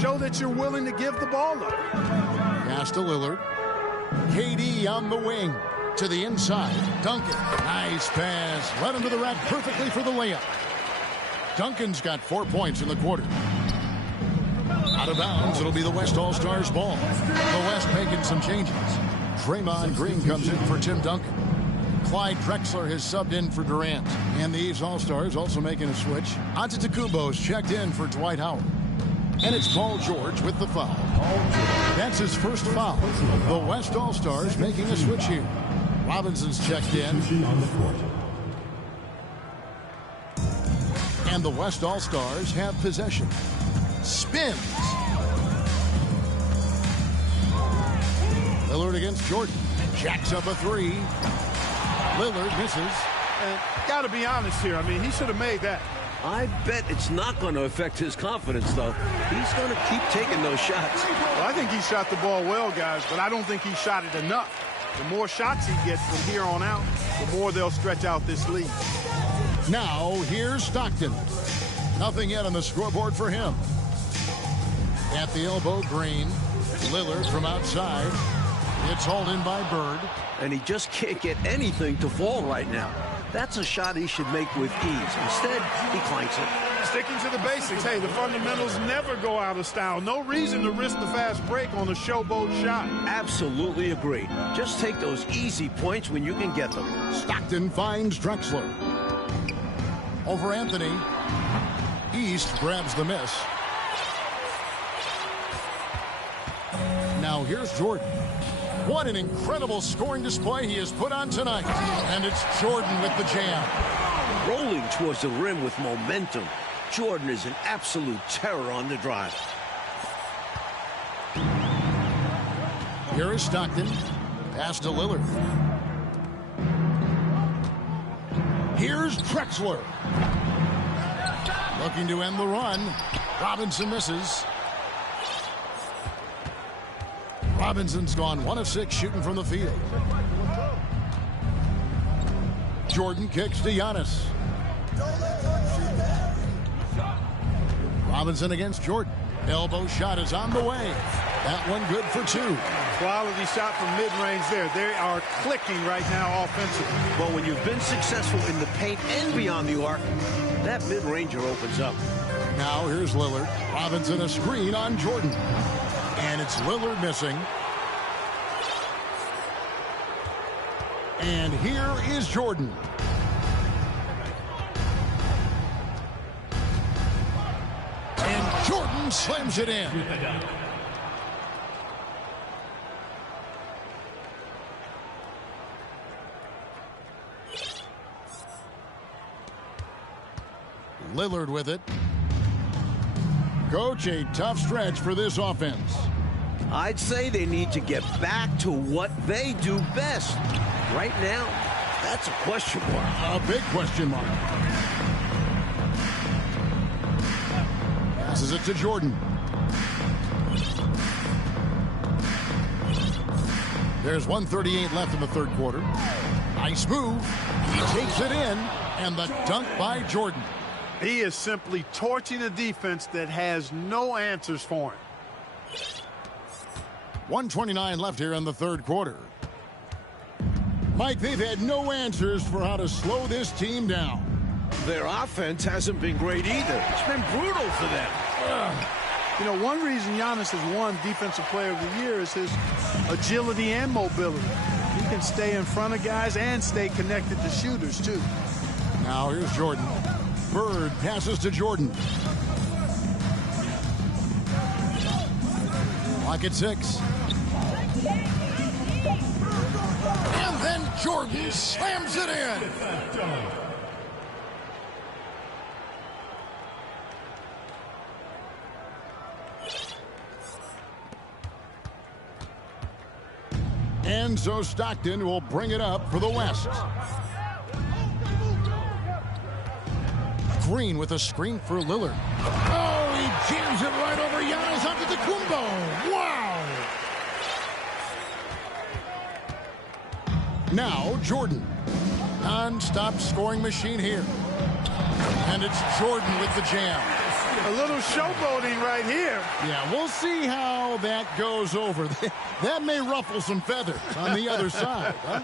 show that you're willing to give the ball up. Pass to Lillard. KD on the wing. To the inside. Duncan. Nice pass. Led him to the rack perfectly for the layup. Duncan's got 4 points in the quarter. Out of bounds, it'll be the West All-Stars ball. The West making some changes. Draymond Green comes in for Tim Duncan. Clyde Drexler has subbed in for Durant. And the East All-Stars also making a switch. Antetokounmpo's checked in for Dwight Howard. And it's Paul George with the foul. That's his first foul. The West All-Stars making a switch here. Robinson's checked in. And the West All-Stars have possession. Spins. Lillard against Jordan. Jacks up a three. Lillard misses. And got to be honest here. I mean, he should have made that. I bet it's not going to affect his confidence, though. He's going to keep taking those shots. Well, I think he shot the ball well, guys, but I don't think he shot it enough. The more shots he gets from here on out, the more they'll stretch out this lead. Now, here's Stockton. Nothing yet on the scoreboard for him. At the elbow, Green. Lillard from outside. It's hauled in by Bird. And he just can't get anything to fall right now. That's a shot he should make with ease. Instead, he clanks it. Sticking to the basics. Hey, the fundamentals never go out of style. No reason to risk the fast break on a showboat shot. Absolutely agree. Just take those easy points when you can get them. Stockton finds Drexler. Over Anthony. East grabs the miss. Now here's Jordan. What an incredible scoring display he has put on tonight. And it's Jordan with the jam. Rolling towards the rim with momentum. Jordan is an absolute terror on the drive. Here is Stockton. Pass to Lillard. Here's Drexler. Looking to end the run. Robinson misses. Robinson's gone 1 of 6 shooting from the field. Jordan kicks to Giannis. Robinson against Jordan. Elbow shot is on the way. That one good for 2. Quality shot from mid-range there. They are clicking right now offensively. Well, when you've been successful in the paint and beyond the arc, that mid-ranger opens up. Now here's Lillard. Robinson a screen on Jordan. And it's Lillard missing. And here is Jordan. And Jordan slams it in. Lillard with it. Coach, a tough stretch for this offense. I'd say they need to get back to what they do best. Right now, that's a question mark. A big question mark. Passes it to Jordan. There's 1:38 left in the third quarter. Nice move. He takes it in, and the dunk by Jordan. He is simply torching a defense that has no answers for him. 1:29 left here in the third quarter. Mike, they've had no answers for how to slow this team down. Their offense hasn't been great either. It's been brutal for them. You know, one reason Giannis has won Defensive Player of the Year is his agility and mobility. He can stay in front of guys and stay connected to shooters, too. Now here's Jordan. Bird passes to Jordan. Clock at 6. And then Jordan slams it in. And so Stockton will bring it up for the West. Green with a screen for Lillard. Oh, he jams it right over Giannis Antetokounmpo. Wow! Now Jordan. Non-stop scoring machine here. And it's Jordan with the jam. A little showboating right here. Yeah, we'll see how that goes over. That may ruffle some feathers on the other side, huh?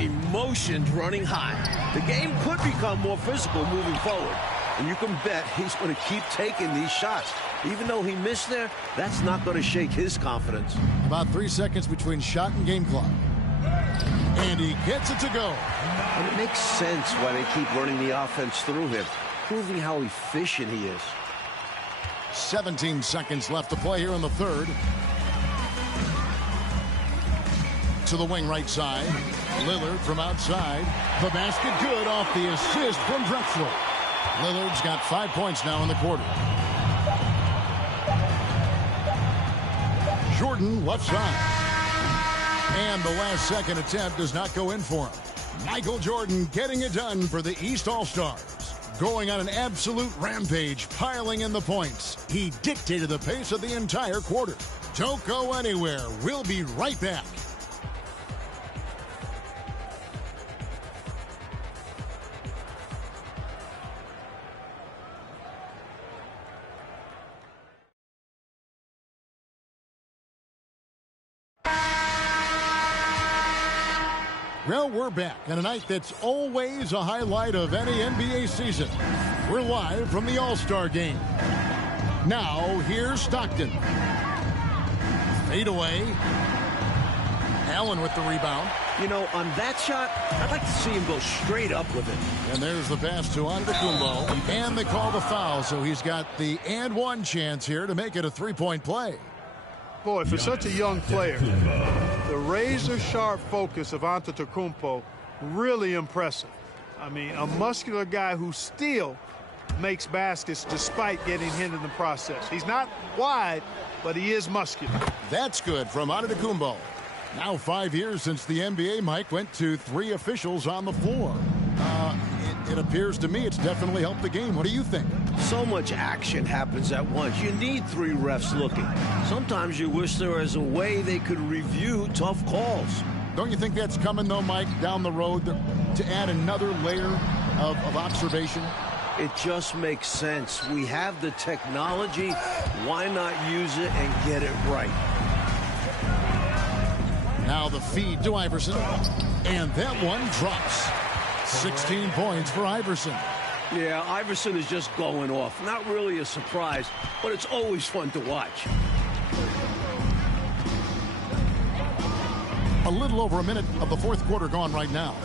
Emotions running high. The game could become more physical moving forward. And you can bet he's going to keep taking these shots. Even though he missed there, that's not going to shake his confidence. About 3 seconds between shot and game clock. And he gets it to go. And it makes sense why they keep running the offense through him, proving how efficient he is. 17 seconds left to play here in the third. To the wing right side. Lillard from outside. The basket good off the assist from Drexler. Lillard's got 5 points now in the quarter. Jordan left side. And the last second attempt does not go in for him. Michael Jordan getting it done for the East All-Stars. Going on an absolute rampage, piling in the points. He dictated the pace of the entire quarter. Don't go anywhere. We'll be right back. Well, we're back on a night that's always a highlight of any NBA season. We're live from the All-Star game. Now, here's Stockton. Fade away. Allen with the rebound. You know, on that shot, I'd like to see him go straight up with it. And there's the pass to Antetokounmpo. And they call the foul, so he's got the and one chance here to make it a three-point play. Boy, for such a young player, the razor-sharp focus of Antetokounmpo, really impressive. I mean, a muscular guy who still makes baskets despite getting hit in the process. He's not wide, but he is muscular. That's good from Antetokounmpo. Now 5 years since the NBA, Mike, went to 3 officials on the floor. It appears to me it's definitely helped the game. What do you think? So much action happens at once. You need 3 refs looking. Sometimes you wish there was a way they could review tough calls. Don't you think that's coming, though, Mike, down the road to add another layer of observation? It just makes sense. We have the technology. Why not use it and get it right? Now the feed to Iverson. And that one drops. 16 points for Iverson. Yeah, Iverson is just going off. Not really a surprise, but it's always fun to watch. A little over a minute of the fourth quarter gone right now.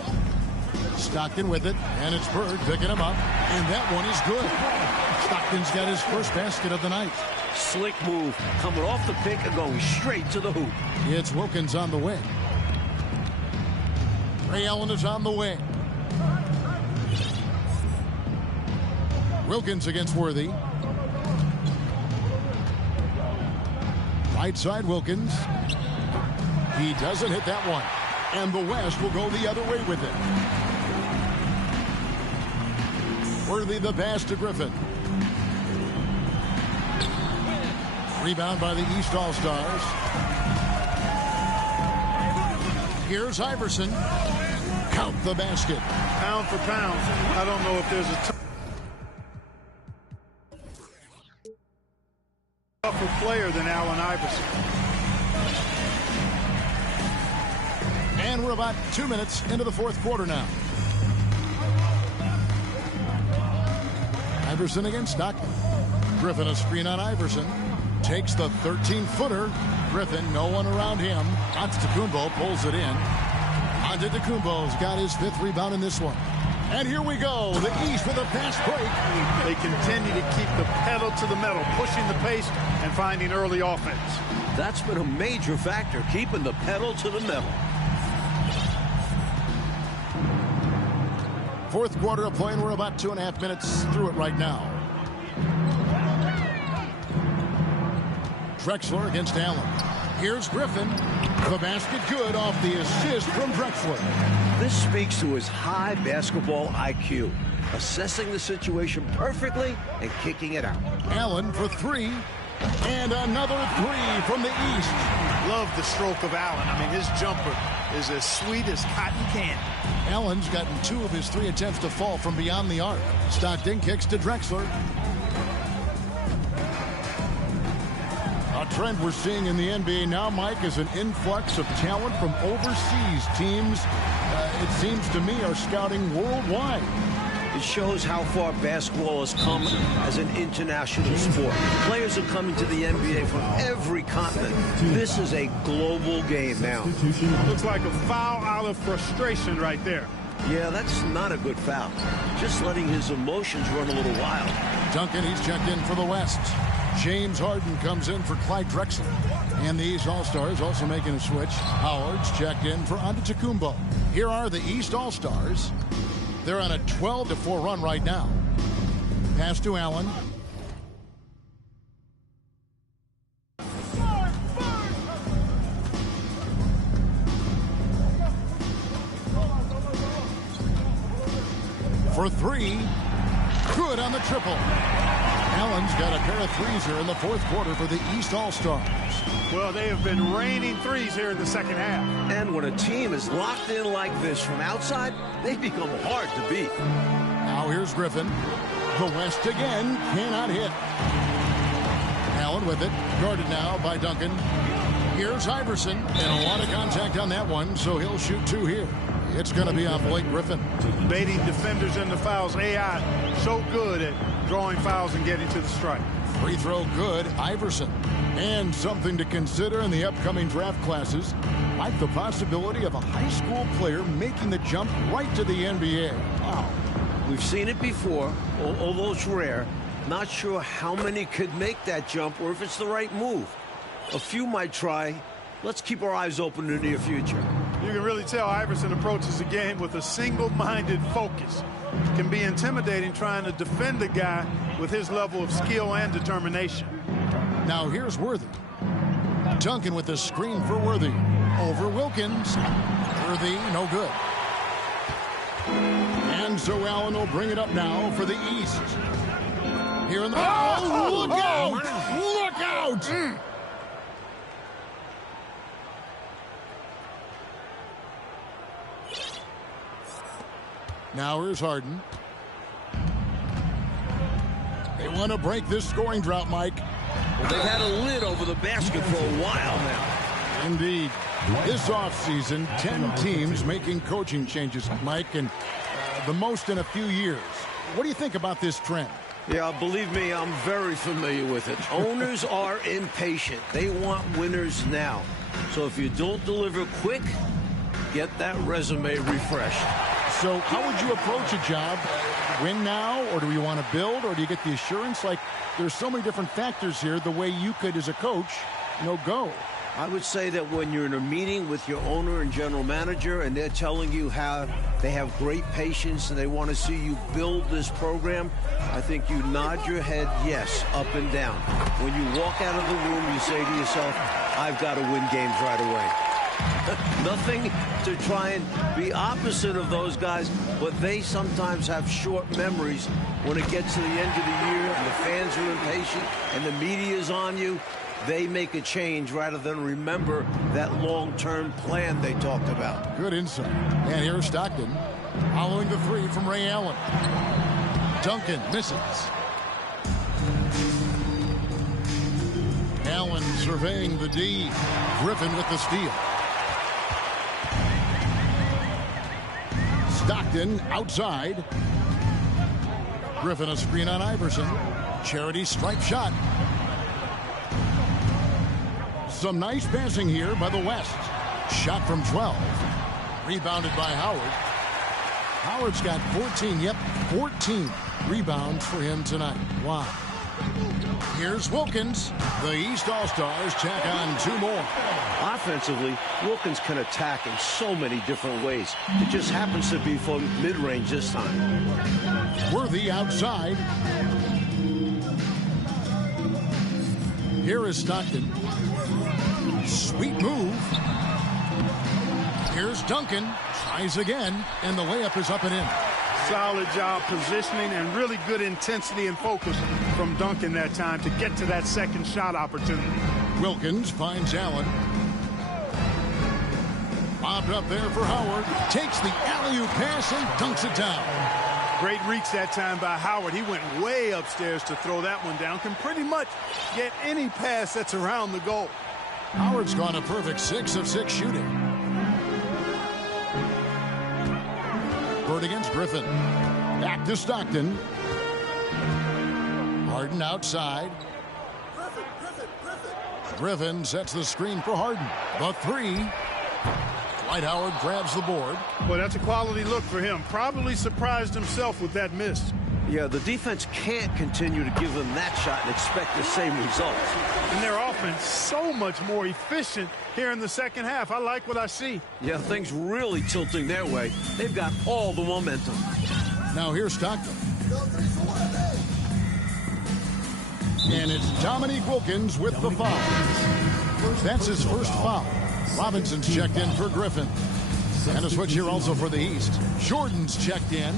Stockton with it, and it's Bird picking him up, and that one is good. Stockton's got his first basket of the night. Slick move, coming off the pick and going straight to the hoop. It's Wilkins on the wing. Ray Allen is on the wing. Wilkins against Worthy. Right side Wilkins. He doesn't hit that one. And the West will go the other way with it. Worthy the pass to Griffin. Rebound by the East All-Stars. Here's Iverson. Count the basket. Pound for pound, I don't know if there's a tougher player than Allen Iverson. And we're about 2 minutes into the fourth quarter now. Iverson against Stockton. Griffin a screen on Iverson. Takes the 13-footer. Griffin, no one around him. Antetokounmpo pulls it in. Antetokounmpo's got his 5th rebound in this one. And here we go. The East with a fast break. They continue to keep the pedal to the metal, pushing the pace and finding early offense. That's been a major factor, keeping the pedal to the metal. Fourth quarter of play, and we're about 2.5 minutes through it right now. Drexler against Allen. Here's Griffin. The basket good off the assist from Drexler. This speaks to his high basketball IQ, assessing the situation perfectly and kicking it out. Allen for 3. And another 3 from the East. Love the stroke of Allen. I mean, his jumper is as sweet as cotton candy. Allen's gotten 2 of his 3 attempts to fall from beyond the arc. Stockton kicks to Drexler. A trend we're seeing in the NBA now, Mike, is an influx of talent from overseas. Teams, it seems to me, are scouting worldwide. It shows how far basketball has come as an international sport. Players are coming to the NBA from every continent. This is a global game now. Looks like a foul out of frustration right there. Yeah, that's not a good foul. Just letting his emotions run a little wild. Duncan, he's checked in for the West. James Harden comes in for Clyde Drexler. And the East All-Stars also making a switch. Howard's checked in for Antetokounmpo. Here are the East All-Stars. They're on a 12-4 run right now. Pass to Allen. For three. Good on the triple. Allen's got a pair of threes here in the fourth quarter for the East All-Stars. Well, they have been raining threes here in the second half. And when a team is locked in like this from outside, they become hard to beat. Now here's Griffin. The West again cannot hit. Allen with it. Guarded now by Duncan. Here's Iverson. And a lot of contact on that one, so he'll shoot two here. It's going to be on Blake Griffin. Baiting defenders into fouls. AI so good at drawing fouls and getting to the strike. Free throw good, Iverson. And something to consider in the upcoming draft classes, like the possibility of a high school player making the jump right to the NBA. Wow. We've seen it before, although it's rare. Not sure how many could make that jump or if it's the right move. A few might try. Let's keep our eyes open in the near future. You can really tell Iverson approaches the game with a single-minded focus. It can be intimidating trying to defend a guy with his level of skill and determination. Now here's Worthy. Duncan with the screen for Worthy. Over Wilkins. Worthy, no good. And so Allen will bring it up now for the East. Here in the... Oh, look out! Look out! Now here's Harden. They want to break this scoring drought, Mike. Well, they've had a lid over the basket for a while now. Indeed. This offseason, 10 teams making coaching changes, Mike, and the most in a few years. What do you think about this trend? Yeah, believe me, I'm very familiar with it. Owners are impatient. They want winners now. So if you don't deliver quick, get that resume refreshed. So how would you approach a job? Win now, or do you want to build, or do you get the assurance? Like, there's so many different factors here, the way you could, as a coach, go. I would say that when you're in a meeting with your owner and general manager and they're telling you how they have great patience and they want to see you build this program, I think you nod your head yes, up and down. When you walk out of the room, you say to yourself, I've got to win games right away. Nothing to try and be opposite of those guys, but they sometimes have short memories when it gets to the end of the year and the fans are impatient and the media is on you. They make a change rather than remember that long-term plan they talked about. Good insight. And here's Stockton following the three from Ray Allen. Duncan misses. Allen surveying the D. Griffin with the steal. Stockton outside. Griffin a screen on Iverson. Charity stripe shot. Some nice passing here by the West. Shot from 12. Rebounded by Howard. Howard's got 14. Yep, 14 rebounds for him tonight. Wow. Here's Wilkins. The East All-Stars tack on two more. Offensively, Wilkins can attack in so many different ways. It just happens to be from mid-range this time. Worthy outside. Here is Stockton. Sweet move. Here's Duncan. Tries again, and the layup is up and in. Solid job positioning and really good intensity and focus from Duncan that time to get to that second shot opportunity. Wilkins finds Allen. Bobbed up there for Howard. Takes the alley-oop pass and dunks it down. Great reach that time by Howard. He went way upstairs to throw that one down. Can pretty much get any pass that's around the goal. Howard's gone a perfect 6 of 6 shooting. Bird against Griffin. Back to Stockton. Harden outside. Griffin sets the screen for Harden. The three. Dwight Howard grabs the board. Well, that's a quality look for him. Probably surprised himself with that miss. Yeah, the defense can't continue to give them that shot and expect the same results. And their offense so much more efficient here in the second half. I like what I see. Yeah, things really tilting their way. They've got all the momentum. Now here's Stockton. And it's Dominique Wilkins with the foul. That's his first foul. Robinson's checked in for Griffin. And a switch here also for the East. Jordan's checked in.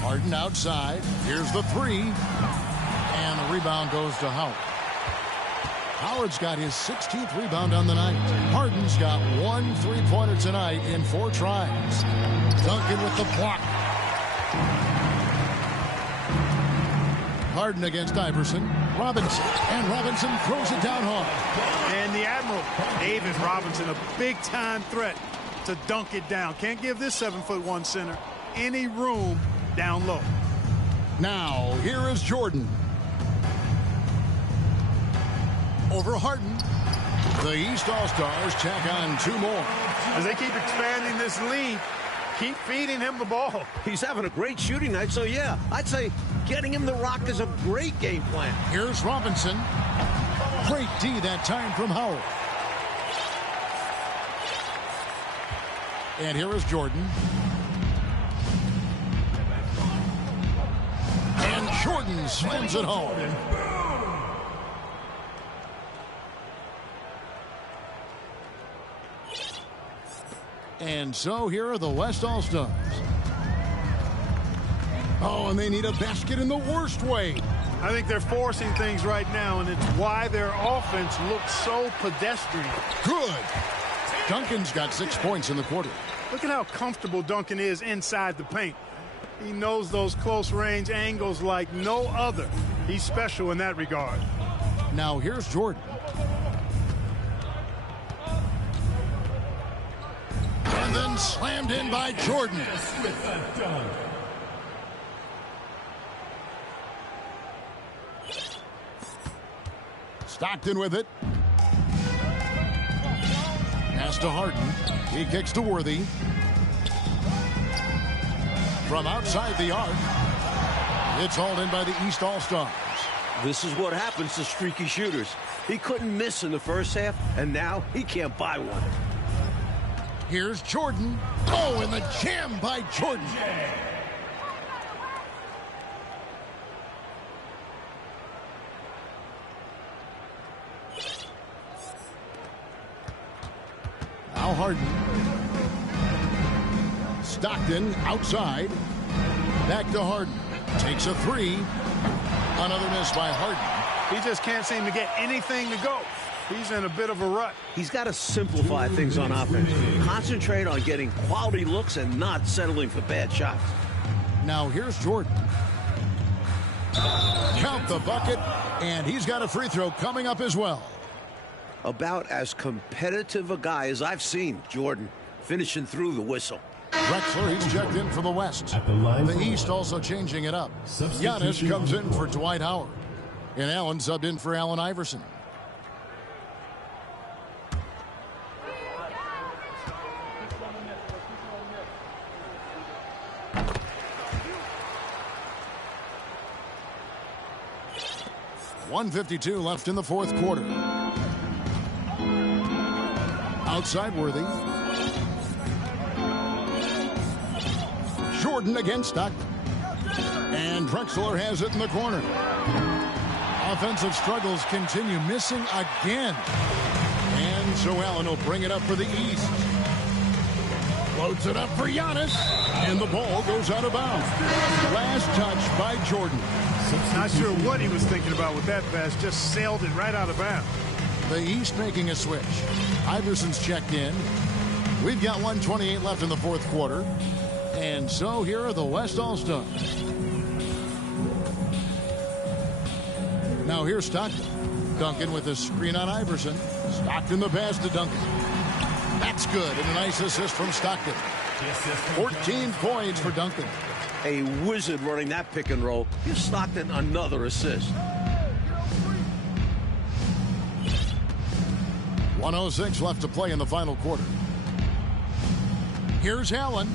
Harden outside. Here's the three. And the rebound goes to Howard. Howard's got his 16th rebound on the night. Harden's got 1 3-pointer tonight in 4 tries. Duncan with the block. Harden against Iverson. Robinson. And Robinson throws it down hard. And the Admiral, David Robinson, a big-time threat to dunk it down. Can't give this 7'1" center any room down low. Now, here is Jordan. Over Harden. The East All-Stars check on 2 more. As they keep expanding this lead, keep feeding him the ball. He's having a great shooting night, so yeah, I'd say getting him the rock is a great game plan. Here's Robinson. Great D that time from Howard. And here is Jordan. And Jordan slams it home. And so here are the West All-Stars. Oh, and they need a basket in the worst way. I think they're forcing things right now, and it's why their offense looks so pedestrian. Good. Duncan's got 6 points in the quarter. Look at how comfortable Duncan is inside the paint. He knows those close-range angles like no other. He's special in that regard. Now here's Jordan. And then slammed in by Jordan. Stockton with it. Pass to Harden. He kicks to Worthy. From outside the arc. It's hauled in by the East All-Stars. This is what happens to streaky shooters. He couldn't miss in the first half, and now he can't buy one. Here's Jordan. Oh, and the jam by Jordan. Now Harden. Stockton outside. Back to Harden. Takes a three. Another miss by Harden. He just can't seem to get anything to go. He's in a bit of a rut. He's got to simplify things on offense. Concentrate on getting quality looks and not settling for bad shots. Now here's Jordan. Count the bucket, and he's got a free throw coming up as well. About as competitive a guy as I've seen, Jordan, finishing through the whistle. Drexler, he's checked in for the West. The East also changing it up. Giannis comes in for Dwight Howard. And Allen subbed in for Allen Iverson. .152 left in the fourth quarter. Outside Worthy. Jordan against Stockton. And Drexler has it in the corner. Offensive struggles continue, missing again. And so Allen will bring it up for the East. Floats it up for Giannis. And the ball goes out of bounds. Last touch by Jordan. Not sure what he was thinking about with that pass. Just sailed it right out of bounds. The East making a switch. Iverson's checked in. We've got 1:28 left in the fourth quarter. And so here are the West All-Stars. Now here's Stockton. Duncan with a screen on Iverson. Stockton the pass to Duncan. That's good. And a nice assist from Stockton. 14 points for Duncan. A wizard running that pick and roll. Give Stockton another assist. 1:06 left to play in the final quarter. Here's Allen.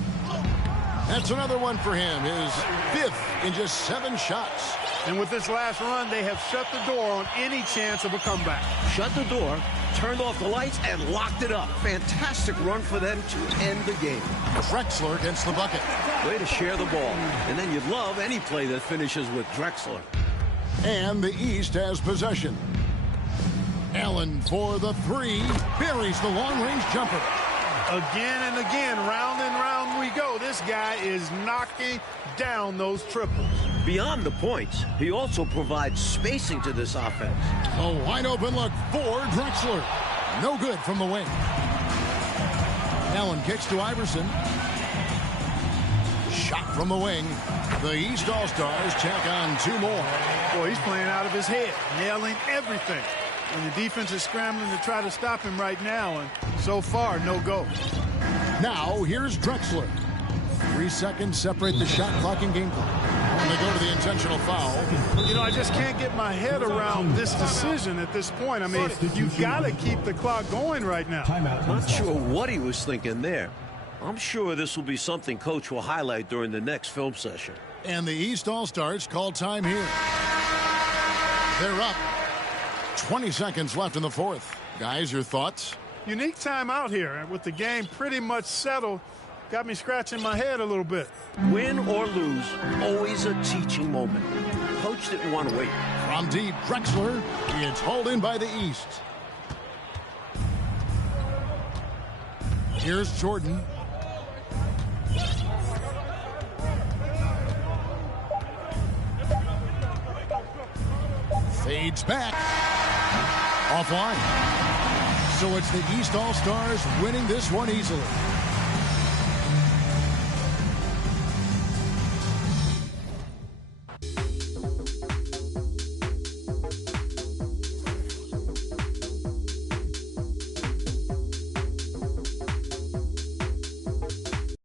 That's another one for him. His 5th in just 7 shots. And with this last run, they have shut the door on any chance of a comeback. Shut the door, turned off the lights, and locked it up. Fantastic run for them to end the game. Drexler against the bucket. Way to share the ball. And then you'd love any play that finishes with Drexler. And the East has possession. Allen for the three. Buries the long-range jumper. Again and again, round and round we go. This guy is knocking down those triples. Beyond the points, he also provides spacing to this offense. A wide-open look for Drexler. No good from the wing. Allen kicks to Iverson. Shot from the wing. The East All-Stars tack on 2 more. Boy, he's playing out of his head, nailing everything. And the defense is scrambling to try to stop him right now, and so far, no go. Now, here's Drexler. 3 seconds separate the shot clock and game clock. And they go to the intentional foul. You know, I just can't get my head around this decision at this point. I mean, you've got to keep the clock going right now. Not sure what he was thinking there. I'm sure this will be something Coach will highlight during the next film session. And the East All-Stars call time here. They're up. 20 seconds left in the fourth. Guys, your thoughts? Unique timeout here. With the game pretty much settled, got me scratching my head a little bit. Win or lose, always a teaching moment. Coach didn't want to wait. From deep, Drexler. It's hauled in by the East. Here's Jordan. Fades back. Offline. So it's the East All-Stars winning this one easily.